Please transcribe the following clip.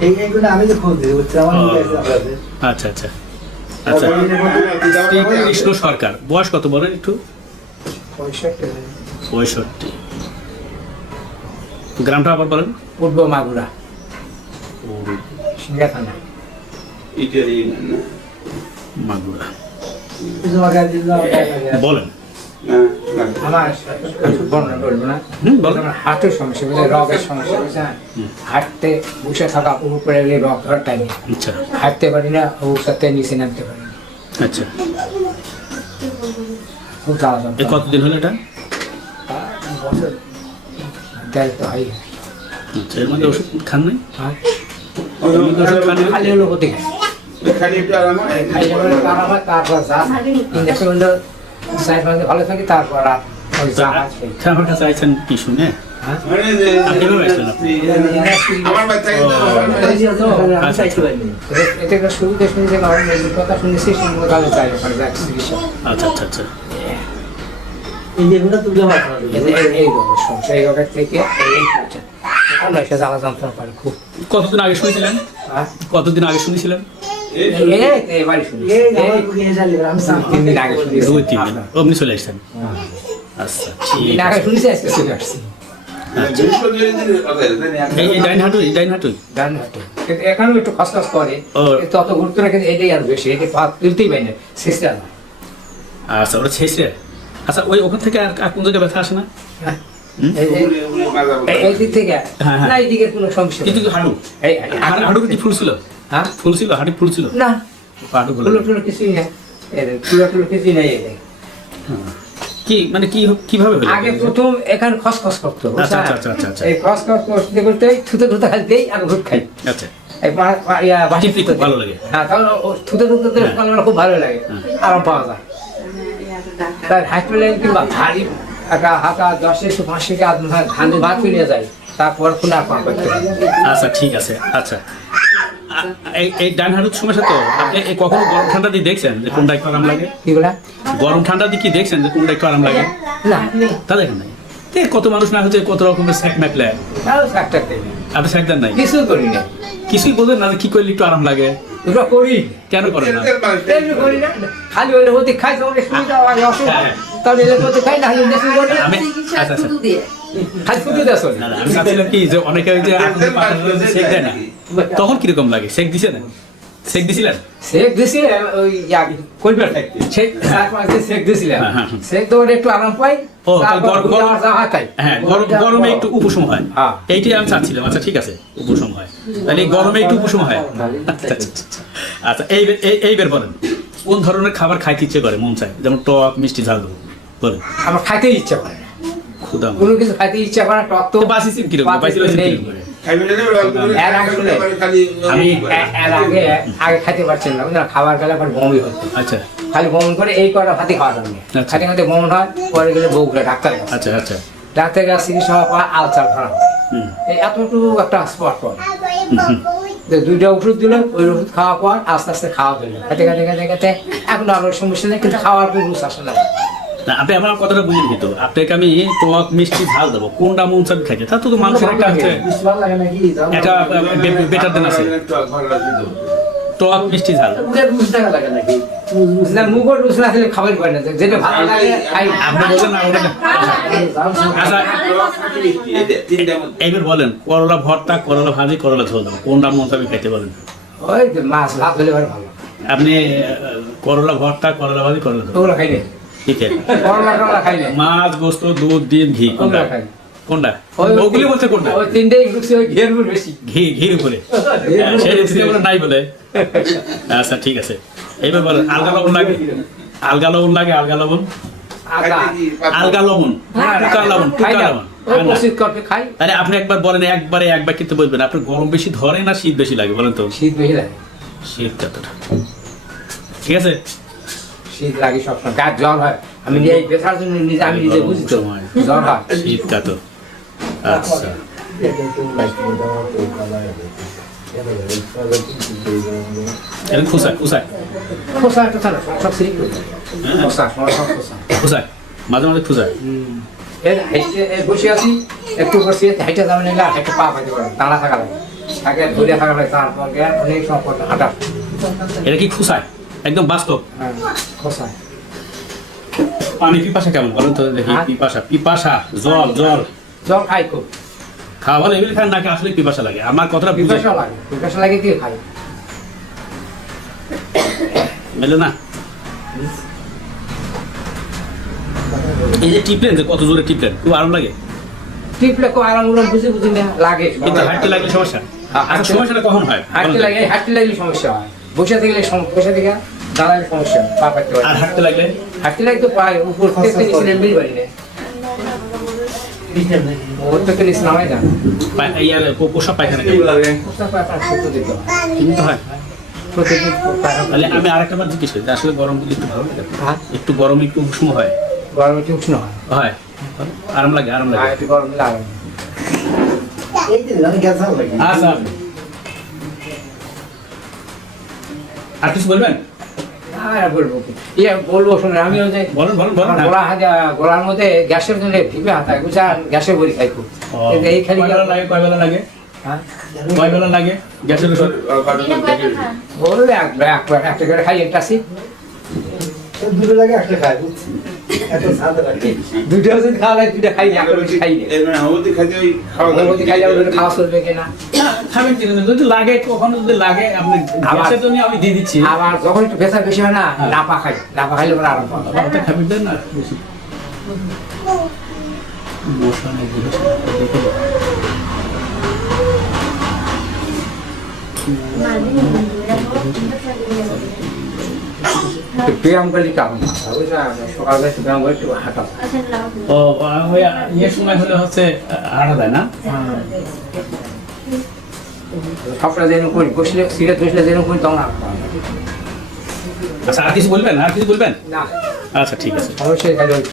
এই এইগুলো আমি তো খোঁজ দিই বুঝছি আমার মনে আছে আপনাদের। আচ্ছা আচ্ছা। আচ্ছা। কৃষ্ণ সরকার বয়স কত বলেন একটু? পঁয়ষট্টি। পঁয়ষট্টি। গ্রামটা আবার বলেন। পূর্ব মাগুরা। মাগুরা। বলেন। আমার বর্ণনা করব না হাঁটুর সমস্যা বুঝলে রগের সমস্যা বুঝছেন হাঁটতে বসে থাকা উপরে এলে রগ ধর টাইমে আচ্ছা হাঁটতে পারি না সাথে নিচে নামতে পারি আচ্ছা খুব জ্বালা যন্ত্রণা। কতদিন হলো এটা হয় আচ্ছা হ্যাঁ? তারপর ভালো থাকি তারপর। আচ্ছা, আমার কাছে আইছেন কি শুনে আচ্ছা আচ্ছা আচ্ছা এই তুলে এই যে এই- এই সমস্যা এই রোগের থেকে এই হচ্ছে এখন এসে জ্বালা যন্ত্রণা করে খুব কতদিন আগে শুনেছিলেন হ্যাঁ? কতদিন আগে শুনেছিলেন দুই তিন চলে আসছেন? আচ্ছা ডাইন ডাইন এখানেও একটু খসখস করে। অত গুরুত্ব না এটাই আর বেশি এটা পা তুলতেই পাই না। সিস্টেম আচ্ছা ওটা আচ্ছা ওই ওখান থেকে আর কোন জায়গায় ব্যথা আসে না? এই দিক থেকে হ্যাঁ, হ্যাঁ। না এই দিকের কোনো সমস্যা কিন্তু হাঁটু। এই হাঁটু কি ফুল ছিল হ্যাঁ? ফুল ছিল হাঁটু ফুল ছিল? না। হাঁটু ফুল টুলো টুলো কিছুই নেই। টুলো টুলো কিছুই নেই এদের। কি মানে কি কীভাবে হলো? আগে প্রথম এখানে খসখস করতো আচ্ছা, আচ্ছা, আচ্ছা, আচ্ছা। এই খসখস করতে করতে থুতে থুতে খালি দেই আর ভুট খাই। আচ্ছা। এই ইয়া বাটি খুব ভালো লাগে। হ্যাঁ তাহলে থুতে থুতে থুতে হ্যাঁ। খুব ভালো লাগে হ্যাঁ। আরাম পাওয়া যায়। তার হাসপাতালে কিংবা ভারী হাতা দশ পাঁচ ভাত নিয়ে যায় তারপর করতে আচ্ছা ঠিক আছে। আচ্ছা। এই ডান হাঁটুর সমস্যা তো। আপনি কখনো গরম ঠান্ডা দিয়ে দেখছেন যে কোনটা একটু আরাম লাগে? গরম ঠান্ডা দিয়ে কি দেখছেন যে কোনটা একটু আরাম লাগে? না। তা দেখেন নাই। কত মানুষ না হচ্ছে কত রকমের স্যাক ম্যাকলে। আপনি স্যাক দেন নাই? কিছু করি না। কিছুই বলবেন না কি করলে একটু আরাম লাগে? করি। কেন করেন না? করি না? খালি হলে হতে খাই সুবিধা হয় হ্যাঁ। তাহলে খাই না হলে কি যে অনেকে যে দেয় না। তখন কীরকম লাগে? সেক দিছে না? সেক দিছিলেন? শেখ দিছি ওই কলবার থাকতে চার পাঁচ দিন শেখ দিছিলাম। শেখ তো একটু আরাম পাই ও, তাহলে তারপর গরম- হ্যাঁ একটু উপশম হয়। হ্যাঁ। এইটাই আমি চাচ্ছিলাম। আচ্ছা ঠিক আছে উপশম হয়। তাহলে গরমে একটু উপশম হয়। আচ্ছা আচ্ছা, আচ্ছা। আচ্ছা। এই এই এইবার বলেন কোন ধরনের খাবার খাইতে ইচ্ছে করে মন চায়? যেমন টক মিষ্টি ঝাল বলেন। আমার খাইতে ইচ্ছা করে। না। ক্ষুদা কোনো কিছু খাইতে ইচ্ছা করে টক তো তো বাসিছেন কীরকম? বাসি বাসি কীরকম? আমি আগে আগে খাইতে পারছেন না খাবার গেলে পর বমি হতো। আচ্ছা। খালি বমন করে এই কটা ভাতি খাওয়া যাবে আচ্ছা। খাতে হয় পরে গেলে আচ্ছা আচ্ছা। কাছে চিকিৎসা হওয়ার পর আলসার ধরা হুম। এই এতটুকু একটা স্পট পড়ে। দুইটা ওষুধ দিল ওই ওষুধ খাওয়ার পর আস্তে আস্তে খাওয়া দিল খেতে খেতে খেতে খেতে এখন আর ওই সমস্যা নেই কিন্তু খাওয়ার কোনো রুচ আসে না। না আপনি আমার কথাটা বুঝে দিত আপনাকে আমি টক মিষ্টি ঝাল দেবো। কোনটা মন খাইতে তা তো মানুষের একটা। এটা বেটার দেন আছে। টক মিষ্টি ঝাল। মুখের লাগে নাকি? রুচ, রুচ। না মুখের রুচ না খাবার পারে না। যেটা ভালো লাগে খাই। আপনি বলছেন না ওটা আচ্ছা এইবার বলেন করলা ভর্তা করলা ভাজি করলা ঝোল দেবো। কোনটা মন চাবে খাইতে বলেন ওই মাছ ভাত হলে ভালো। ভালো আপনি করলা ভর্তা করলা ভাজি করলা ঝোল। ওগুলো খাই না মাছ গোস্ত দুধ ডিম ঘি কোনটা? কোনটা? ওগুলি বলছে কোনটা? ওই তিনটেই ঢুকছে ওই বেশি। ঘি ঘির উপরে। হ্যাঁ, সেই রেসিপি আমরা নাই বলে। আচ্ছা ঠিক আছে। এইবার বলেন আলগা লবণ লাগে? আলগা লবণ লাগে আলগা লবণ? আলগা লবণ? টুকা লবণ টুকা লবণ। ওই খান না। প্রস্তুত করতে খাই। আরে আপনি একবার বলেন একবারে একবার কিন্তু বলবেন। আপনি গরম বেশি ধরে না শীত বেশি লাগে বলেন তো? শীত বেশি লাগে। শীত কতটা ঠিক আছে? শীত লাগে সবসময় গাছ জ্বর হয়। আমি এই ব্যথার জন্য নিজে আমি নিজে বুঝি তো। জ্বর হয়। শীত কাতো আচ্ছা। খুশায় খুশায় খোসা একটা সব সেই খোসা খোসা মাঝে মাঝে হেঁটে বসে আছি। একটু বসে হেঁটে যাবেন এলে হেঁটে পা পাইতে পারেন দাঁড়া থাকা লাগে। তাকে ধরে থাকা হয় তারপর অনেক সম্পদ হাঁটা। এটা কি খুশায় একদম বাস্তব। পানি পিপাসা কেমন বলেন তো? দেখি হ্যাঁ? পিপাসা পিপাসা জল জল। জল খাই খুব। খাওয়া ভালো এগুলি খান নাকি আসলে পিপাসা লাগে। আমার কথাটা পিপাসা লাগে পিপাসা লাগে কি খাই? মেলে না? এই যে টিপলেন যে কত জোরে টিপলেন খুব আরাম লাগে? টিপলে খুব আরাম উলাম বুঝে বুঝি না লাগে। কিন্তু হাঁটতে লাগলে সমস্যা। হ্যাঁ, আচ্ছা সমস্যাটা কখন হয়? হাঁটতে লাগে হাঁটতে লাগলে সমস্যা হয়। বসে থাকলে বসে থেকে সমস্যা হয়, পাইতে আর হাঁটতে লাগলে? হাঁটতে উপর থেকে নিচে পারি না। হয়। হয় আমি আরেকটা বার জিজ্ঞেস করি আসলে গরম দিলে একটু ভালো লাগে? হ্যাঁ, একটু গরম একটু উষ্ণ হয়? গরমে একটু উষ্ণ হয়। হয়। আরাম লাগে আরাম আর লাগে একটু গরম দিলে আরাম। এই দিন আমি গ্যাস লাগে। আচ্ছা। আর কিছু বলবেন? আর বলব কি? ইয়ে বলব শুনে আমি ওই যে বলুন বলেন বলেন। গলা হাজা গলার মধ্যে গ্যাসের জন্য ভিপে হাতায় বুঝান গ্যাসের বড়ি খাই খুব এই খালি কয় বেলা লাগে কয় লাগে? হ্যাঁ? কয় বেলা লাগে গ্যাসের ওষুধ? একবার একবার একটা করে খাই একটা আসি দুটো লাগে একটা খাই। দুইটা যদি খাওয়া লাগে দুইটা খাই না খাই না। আমাদের খাইতে ওই খাওয়া চলবে কিনা? খাবেন কি যদি লাগে কখনো যদি লাগে আপনি গ্যাসের জন্য আমি দিয়ে দিচ্ছি। আবার যখন একটু প্রেসার বেশি হয় না হ্যাঁ। নাপা খাই নাপা খাইলে ওরা আরাম পাবে খাবেন না। বেশি নেই, দেখে দেখে। একটু ব্যায়াম করলে সকালবেলা একটু ব্যায়াম করে একটু হাঁটা। ও ইয়ে সময় হলে হচ্ছে হাঁটা দেয় না? সবটা যেন করি বসলে সিগারেট বসলে যেন করি তখন আচ্ছা আর কিছু বলবেন? আর কিছু বলবেন? না। আচ্ছা ঠিক আছে। অবশ্যই